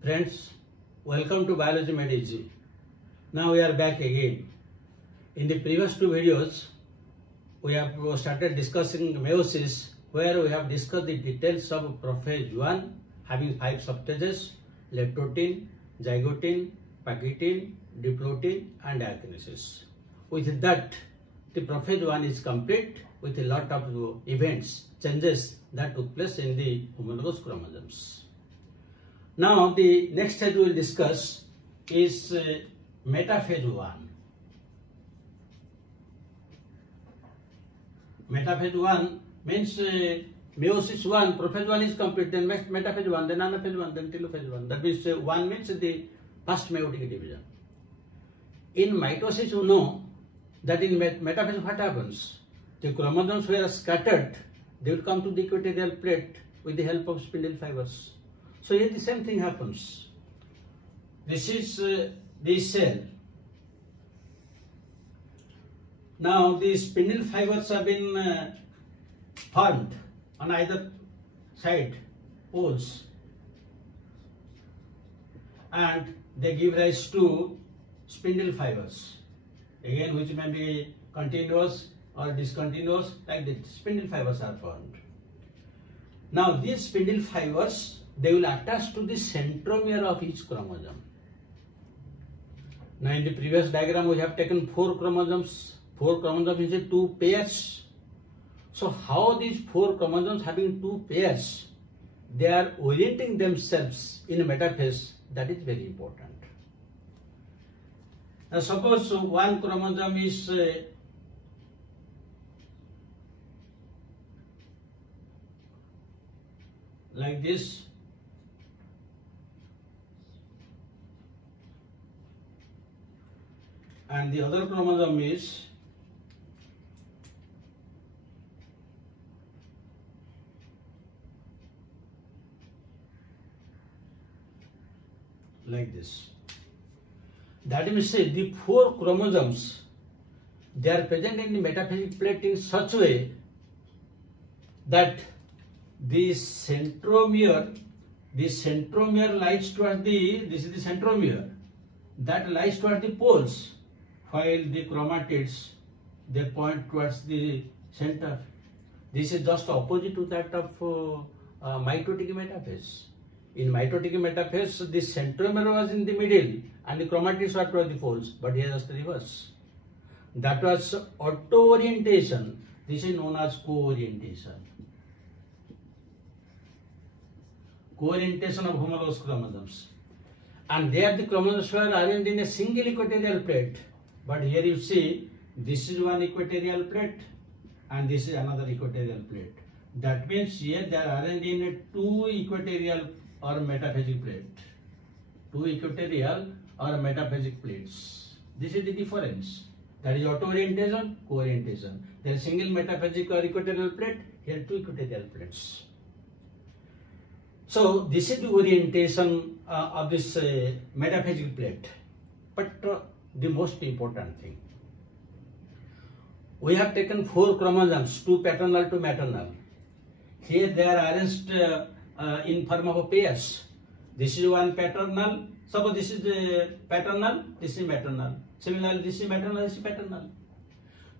Friends, welcome to Biology Made Easy. Now we are back again. In the previous two videos, we have started discussing meiosis, where we have discussed the details of prophase-1 having 5 substages: leptotin, zygotin, pakitin, diplotin and diakinesis. With that, the prophase-1 is complete with a lot of events, changes that took place in the homologous chromosomes. Now the next stage we will discuss is metaphase-1. Metaphase-1 means meiosis-1, prophase-1 is complete, then metaphase-1, then anaphase-1, then telophase-1. That means 1 means the first meiotic division. In mitosis you know that in metaphase what happens? The chromosomes were scattered, they will come to the equatorial plate with the help of spindle fibers. So here the same thing happens. This is the cell. Now the spindle fibers have been formed on either side poles, and they give rise to spindle fibers, again which may be continuous or discontinuous, like the spindle fibers are formed. Now these spindle fibers, they will attach to the centromere of each chromosome. Now in the previous diagram we have taken 4 chromosomes. 4 chromosomes is 2 pairs. So how these 4 chromosomes having 2 pairs, they are orienting themselves in a metaphase, that is very important. Now suppose one chromosome is like this, and the other chromosome is like this. That means the 4 chromosomes, they are present in the metaphasic plate in such a way that the centromere lies towards this is the centromere, that lies towards the poles, while the chromatids, they point towards the center. This is just opposite to that of mitotic metaphase. In mitotic metaphase, the centromere was in the middle and the chromatids were towards the poles, but here is the reverse. That was auto-orientation. This is known as co-orientation. Co-orientation of homologous chromosomes. And there the chromosomes were arranged in a single equatorial plate. But here you see, this is one equatorial plate and this is another equatorial plate. That means here they are arranged in 2 equatorial or metaphasic plate. 2 equatorial or metaphasic plates. This is the difference. That is auto-orientation, co-orientation. There is single metaphasic or equatorial plate, here 2 equatorial plates. So this is the orientation of this metaphasic plate. But the most important thing, we have taken 4 chromosomes, 2 paternal, 2 maternal. Here they are arranged in form of pairs. This is one paternal. Suppose this is paternal, this is maternal. Similarly, this is maternal, this is paternal.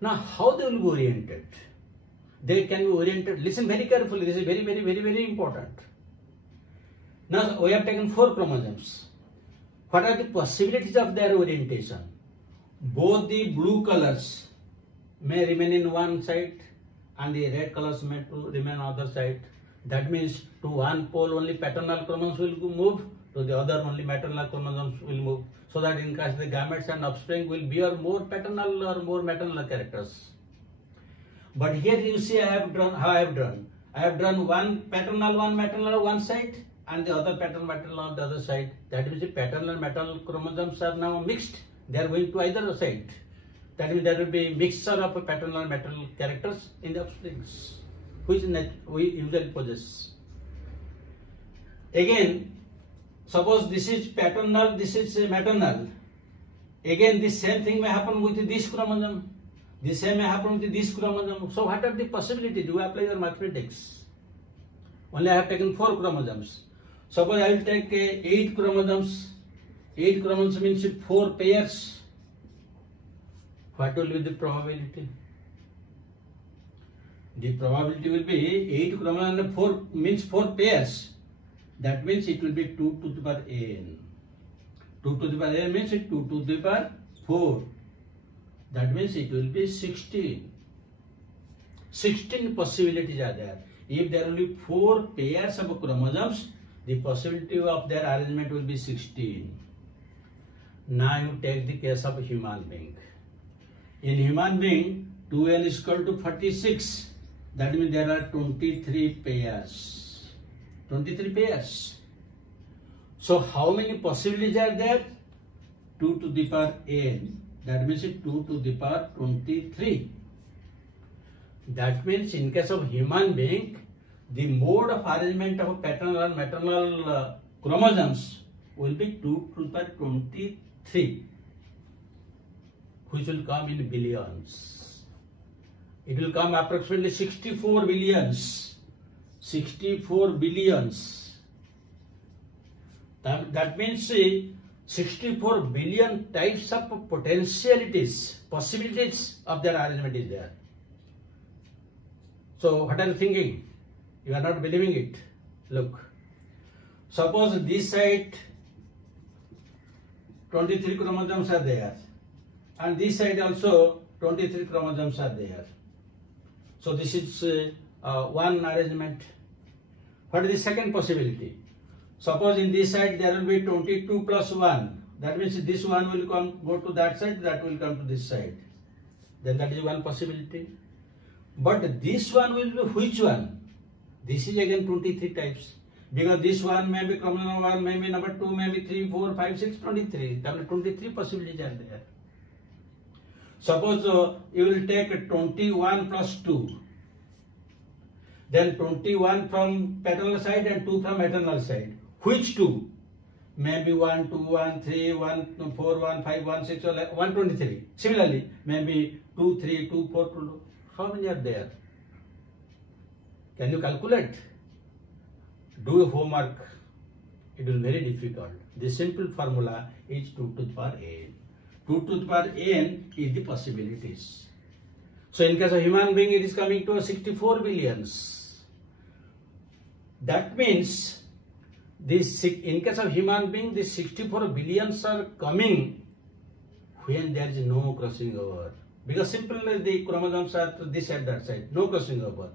Now, how they will be oriented? They can be oriented. Listen very carefully. This is very important. Now, we have taken 4 chromosomes. What are the possibilities of their orientation? Both the blue colors may remain in one side and the red colors may remain on the other side. That means to one pole only paternal chromosomes will move, to the other only maternal chromosomes will move. So that in case the gametes and offspring will bear more paternal or more maternal characters. But here you see I have drawn how I have drawn. I have drawn one paternal, one maternal on one side and the other paternal maternal on the other side. That means the paternal and maternal chromosomes are now mixed. They are going to either side. That means there will be mixture of paternal and maternal characters in the offsprings, which we usually possess. Again, suppose this is paternal, this is maternal. Again, the same thing may happen with this chromosome. The same may happen with this chromosome. So what are the possibilities? You apply your mathematics. Only I have taken 4 chromosomes. Suppose I will take 8 chromosomes. 8 chromosomes means 4 pairs. What will be the probability? The probability will be 8 chromosomes and 4 means 4 pairs. That means it will be 2 to the power n. 2 to the power n means 2 to the power 4. That means it will be 16. 16 possibilities are there. If there will be 4 pairs of chromosomes, the possibility of their arrangement will be 16. Now you take the case of human being. In human being, 2n is equal to 46. That means there are 23 pairs. 23 pairs. So how many possibilities are there? 2 to the power n. That means 2 to the power 23. That means in case of human being, the mode of arrangement of paternal and maternal chromosomes will be 2 to the power 23, which will come in billions. It will come approximately 64 billions. 64 billions. That means 64 billion types of potentialities, possibilities of their arrangement is there. So what are you thinking? You are not believing it. Look. Suppose this side 23 chromosomes are there, and this side also 23 chromosomes are there. So this is one arrangement. What is the second possibility? Suppose in this side there will be 22 plus 1. That means this one will go to that side, that will come to this side. Then that is one possibility. But this one will be which one? This is again 23 types. Because this one may be chromosome 1, may be number 2, may be 3, 4, 5, 6, 23. That means 23 possibilities are there. Suppose you will take 21 plus 2. Then 21 from paternal side and 2 from maternal side. Which 2? Maybe 1, 2, 1, 3, 1, 4, 1, 5, 1, 6, 123. Similarly, maybe 2, 3, 2, 4, 2. How many are there? Can you calculate? Do a homework. It will be very difficult. The simple formula is 2 to the power n. 2 to the power n is the possibilities. So in case of human being, it is coming to 64 billions. That means this, in case of human being, the 64 billions are coming when there is no crossing over. Because simply the chromosomes are this side, that side, no crossing over.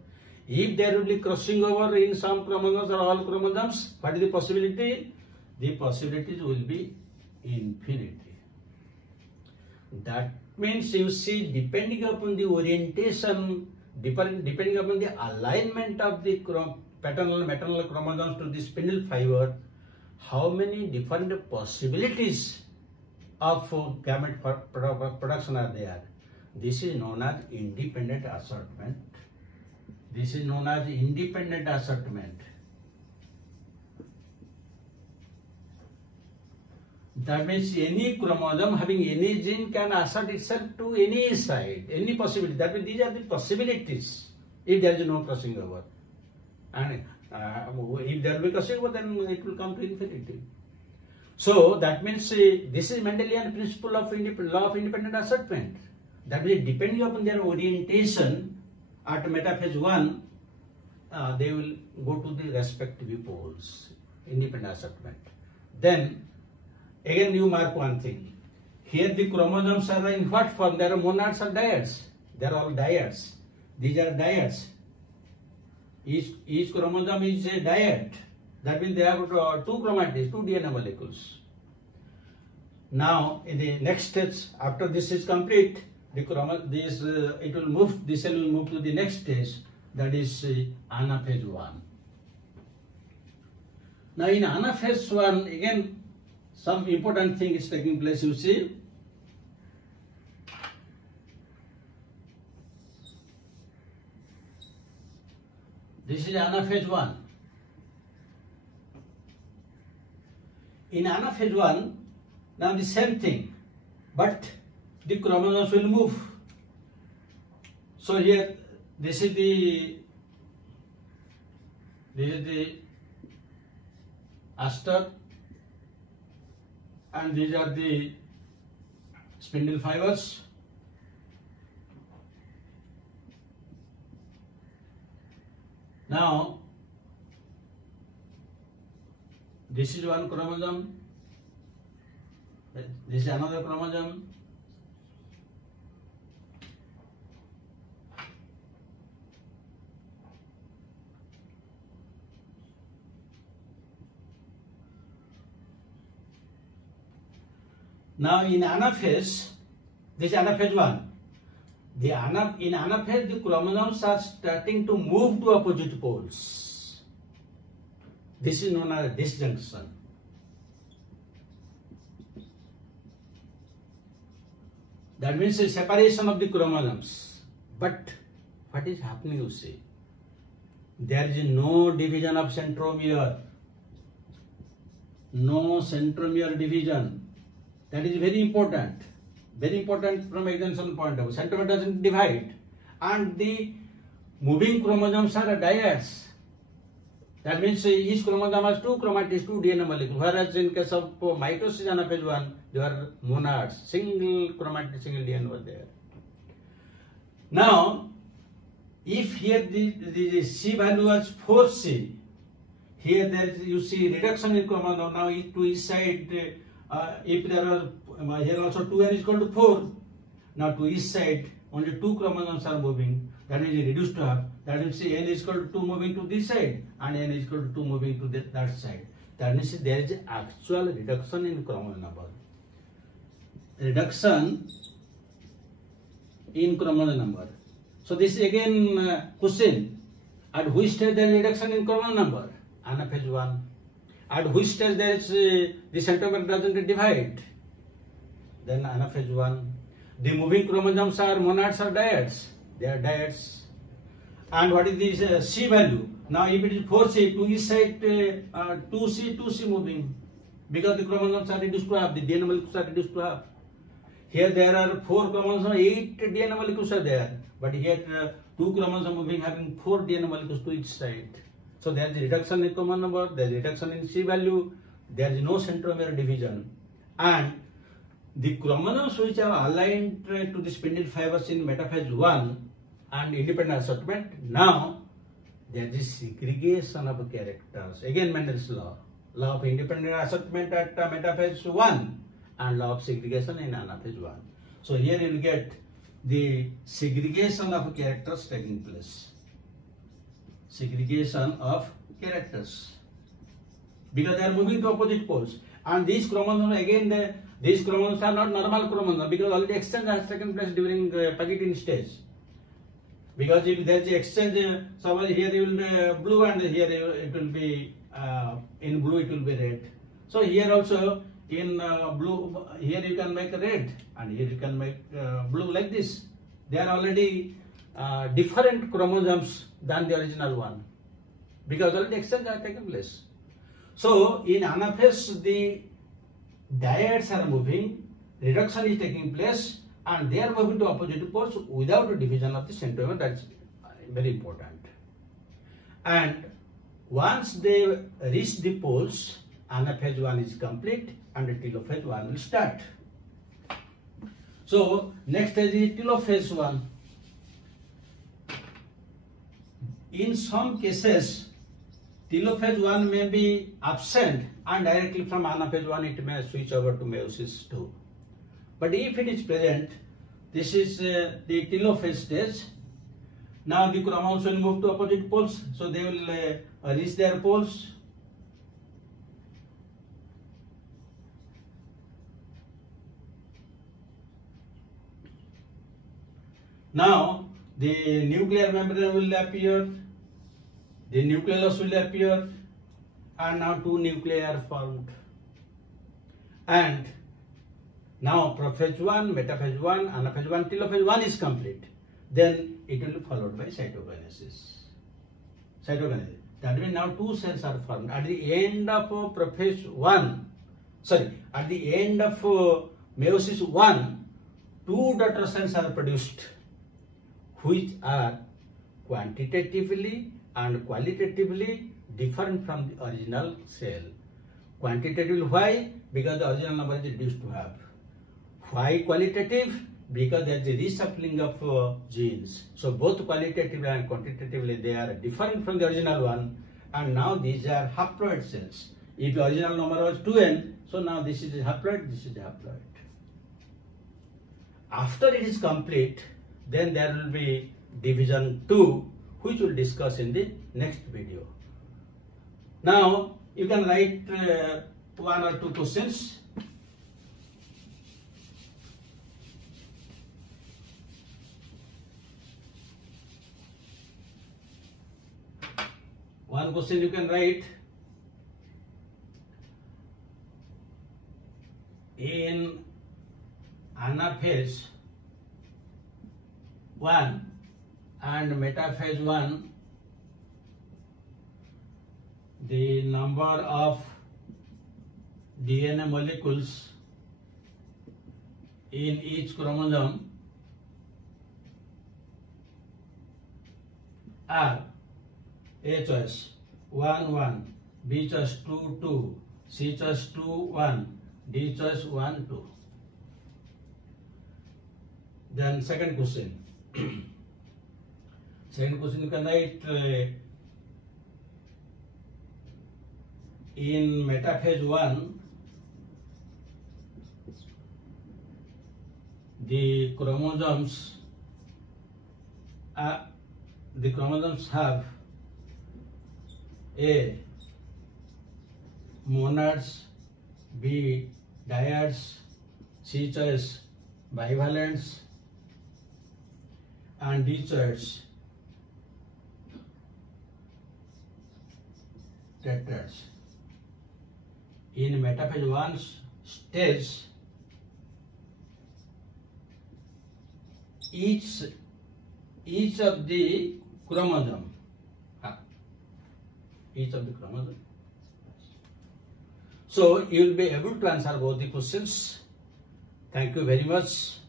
If there will be crossing over in some chromosomes or all chromosomes, what is the possibility? The possibilities will be infinity. That means you see, depending upon the orientation, depending upon the alignment of the paternal and maternal chromosomes to the spindle fiber, how many different possibilities of gamete production are there. This is known as independent assortment. This is known as independent assortment. That means any chromosome having any gene can assert itself to any side, any possibility. That means these are the possibilities if there is no crossing over. And if there will be crossing over, then it will come to infinity. So that means this is Mendelian principle of law of independent assortment. That means depending upon their orientation at metaphase 1, they will go to the respective poles, independent assortment. Then again you mark one thing. Here the chromosomes are in what form? There are monads or dyads. They are all dyads. These are dyads. Each chromosome is a dyad. That means they have 2 chromatids, 2 DNA molecules. Now in the next stage, after this is complete, the it will move. The cell will move to the next stage, that is anaphase-1. Now in anaphase-1, again some important thing is taking place. You see, this is anaphase-1. In anaphase-1, now the same thing, but the chromosomes will move. So here, this is the aster, and these are the spindle fibers. Now, this is one chromosome, this is another chromosome. Now in anaphase, this is anaphase-1. In anaphase, the chromosomes are starting to move to opposite poles. This is known as disjunction. That means a separation of the chromosomes. But what is happening, you see? There is no division of centromere. No centromere division. That is very important. Very important from extension point of view. Centromere doesn't divide. And the moving chromosomes are dyads. That means each chromosome has two chromatids, two DNA molecules. Whereas in case of mitosis anaphase-1, they are monads, single chromatid, single DNA was there. Now, if here the C value was 4C, here there is, you see reduction in chromosome. Now to each side, if there are here also 2n is equal to 4. Now to each side only two chromosomes are moving. That means reduced to half. That means n is equal to 2 moving to this side and n is equal to 2 moving to that side. That means there is actual reduction in chromosome number. Reduction in chromosome number. So this is again question. At which stage there is reduction in chromosome number? Anaphase-1. At which stage there is the centromere doesn't divide? Then anaphase-1. The moving chromosomes are monads or dyads? They are dyads. And what is this C value? Now if it is 4C, to each side 2C moving. Because the chromosomes are reduced to half, the DNA molecules are reduced to half. Here there are 4 chromosomes, 8 DNA molecules are there. But here 2 chromosomes moving having 4 DNA molecules to each side. So there is reduction in chromosome number, there is reduction in C value, there is no centromere division. And the chromosomes which are aligned to the spindle fibers in metaphase-1 and independent assortment, now there is segregation of characters. Again Mendel's law of independent assortment at metaphase-1 and law of segregation in anaphase-1. So here you will get the segregation of characters taking place. Segregation of characters. Because they are moving to opposite poles. And these chromosomes, again, these chromosomes are not normal chromosomes because already exchange has taken place during packeting stage. Because if there is exchange, somewhere here you will be blue and here it will be, in blue it will be red. So here also in blue, here you can make red and here you can make blue like this. They are already different chromosomes than the original one because already exchange has taken place. So in anaphase, the dyads are moving, reduction is taking place, and they are moving to opposite poles without a division of the centromere. That's very important. And once they reach the poles, anaphase-1 is complete and the telophase-1 will start. So next stage is telophase-1. In some cases, telophase-1 may be absent and directly from anaphase-1 it may switch over to meiosis-2. But if it is present, this is the telophase stage. Now the chromosomes will move to opposite poles, so they will reach their poles. Now the nuclear membrane will appear, the nucleus will appear, and now 2 nuclei are formed. And now prophase-1, metaphase-1, anaphase-1, telophase-1 is complete. Then it will be followed by cytokinesis. Cytokinesis. That means now 2 cells are formed. At the end of prophase-1, at the end of meiosis-1, 2 daughter cells are produced, which are quantitatively and qualitatively different from the original cell. Quantitative, why? Because the original number is reduced to half. Why qualitative? Because there is a reshuffling of genes. So both qualitatively and quantitatively they are different from the original one, and now these are haploid cells. If the original number was 2n, so now this is a haploid, this is a haploid. After it is complete, then there will be division 2, which we'll discuss in the next video. Now you can write one or two questions. One question you can write: in anaphase 1 and metaphase 1, the number of DNA molecules in each chromosome are A choice 1 1, B choice 2 2, C choice 2 1, D choice 1 2. Then second question. Second question you can write in metaphase 1 the chromosomes have A monads, B dyads, C choice bivalents, and D choice tetrads. In metaphase 1 stage, each of the chromosome, So you will be able to answer both the questions. Thank you very much.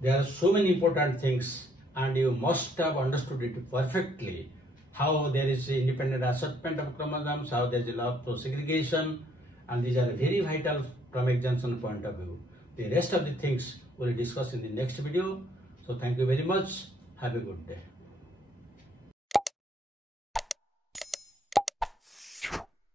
There are so many important things, and you must have understood it perfectly. How there is independent assortment of chromosomes, how there is a law of segregation, and these are very vital from examination point of view. The rest of the things we will discuss in the next video. So thank you very much. Have a good day.